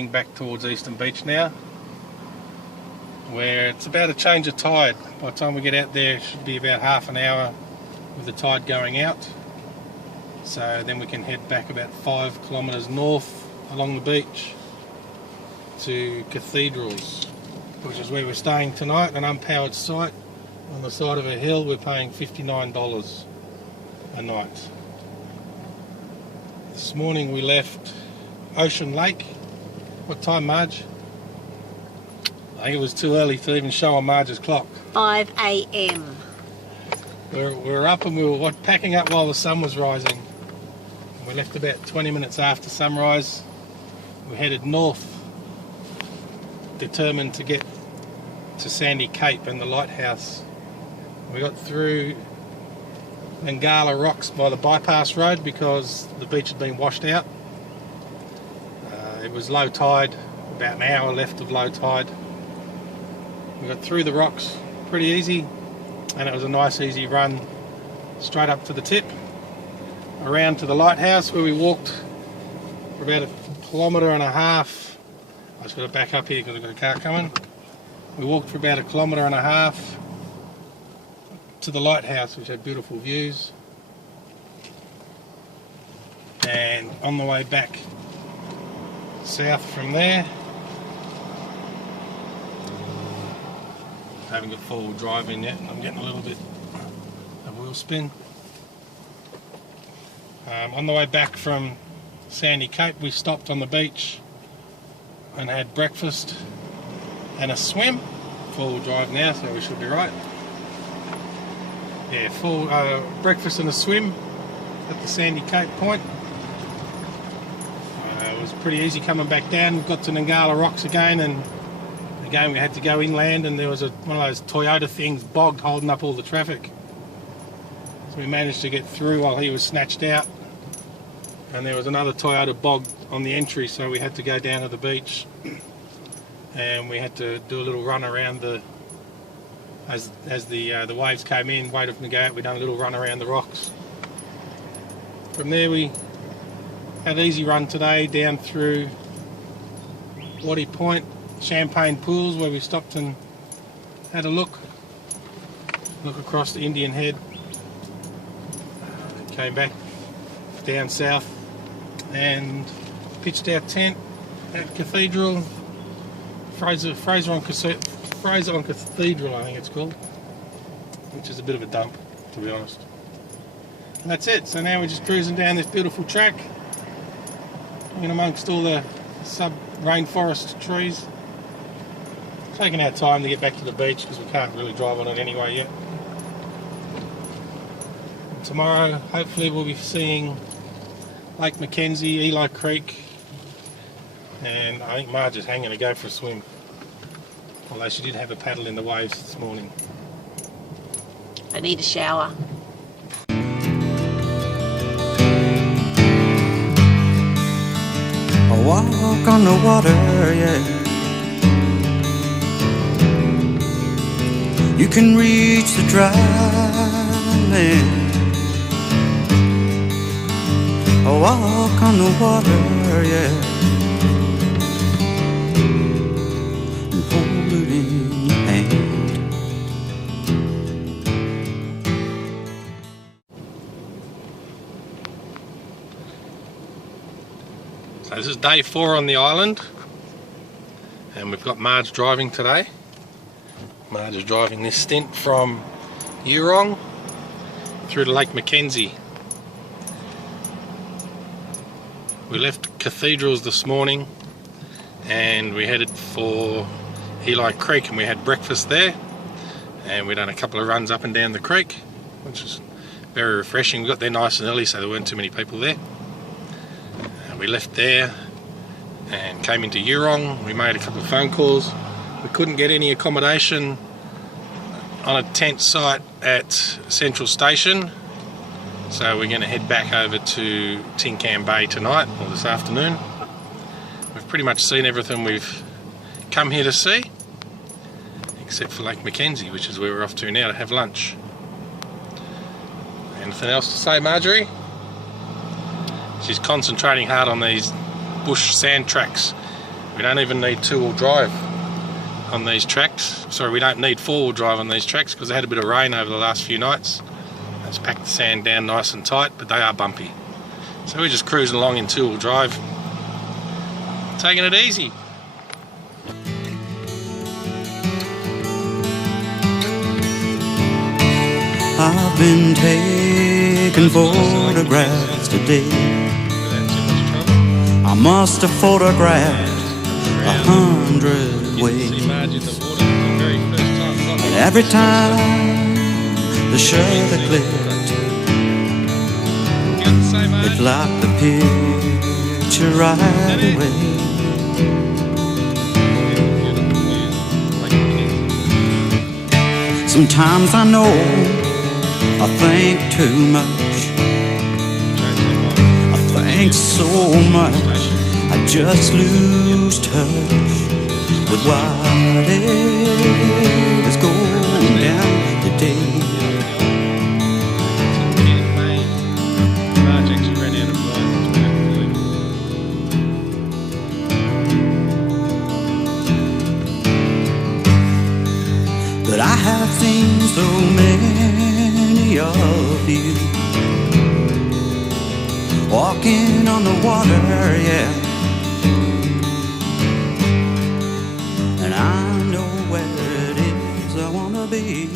heading back towards Eastern Beach now, where it's about a change of tide. By the time we get out there, it should be about half an hour with the tide going out. So then we can head back about 5 kilometres north along the beach to Cathedrals, which is where we're staying tonight, an unpowered site on the side of a hill. We're paying $59 a night. This morning we left Ocean Lake. What time, Marge? I think it was too early to even show on Marge's clock. 5 a.m. We were up and we were packing up while the sun was rising. We left about 20 minutes after sunrise. We headed north, determined to get to Sandy Cape and the lighthouse. We got through Nangala Rocks by the bypass road because the beach had been washed out. It was low tide, about an hour left of low tide. We got through the rocks pretty easy, and it was a nice easy run straight up to the tip, around to the lighthouse where we walked for about 1.5 kilometres. I just got to back up here because I've got a car coming. We walked for about 1.5 kilometres to the lighthouse, which had beautiful views, and on the way back south from there, I haven't got 4-wheel drive in yet, I'm getting a little bit of wheel spin. On the way back from Sandy Cape, we stopped on the beach and had breakfast and a swim. 4-wheel drive now, so we should be right. Yeah, full breakfast and a swim at the Sandy Cape point. It was pretty easy coming back down. We got to Nangala Rocks again, and again we had to go inland, and there was one of those Toyota things bogged, holding up all the traffic. So we managed to get through while he was snatched out, and there was another Toyota bogged on the entry, so we had to go down to the beach, and we had to do a little run around as the waves came in, waited for them to go out. We done a little run around the rocks. From there we had an easy run today down through Waddy Point, Champagne Pools, where we stopped and had a look across the Indian Head. Came back down south and pitched our tent at Cathedral, Fraser on Cathedral, I think it's called, which is a bit of a dump, to be honest. And that's it. So now we're just cruising down this beautiful track, in amongst all the sub-rainforest trees, taking our time to get back to the beach because we can't really drive on it anyway yet. And tomorrow, hopefully, we'll be seeing Lake Mackenzie, Eli Creek, and I think Marge is hanging to go for a swim, although she did have a paddle in the waves this morning. I need a shower. I walk on the water, yeah. You can reach the dry land. I walk on the water, yeah, and hold it in your hand. So this is day 4 on the island, and we've got Marge driving today. Marge is driving this stint from Eurong through to Lake Mackenzie. We left Cathedrals this morning and we headed for Eli Creek, and we had breakfast there, and we done a couple of runs up and down the creek, which was very refreshing. We got there nice and early so there weren't too many people there. We left there and came into Eurong. We made a couple of phone calls. We couldn't get any accommodation on a tent site at Central Station, so we're going to head back over to Tin Can Bay tonight, or this afternoon. We've pretty much seen everything we've come here to see, except for Lake Mackenzie, which is where we're off to now to have lunch. Anything else to say, Marjorie? She's concentrating hard on these bush sand tracks, We don't even need two-wheel drive on these tracks. Sorry, we don't need four-wheel drive on these tracks because they had a bit of rain over the last few nights. It's packed the sand down nice and tight, but they are bumpy. So we're just cruising along in two-wheel drive, taking it easy. I've been taking photographs today. I must have photographed 100 ways. And every time the shutter clicked, it locked the picture right away. Sometimes I know I think too much. I think so much I just lose touch with what is going down today. But I have seen so many of you walking on the water, yeah. And I know where it is I wanna be.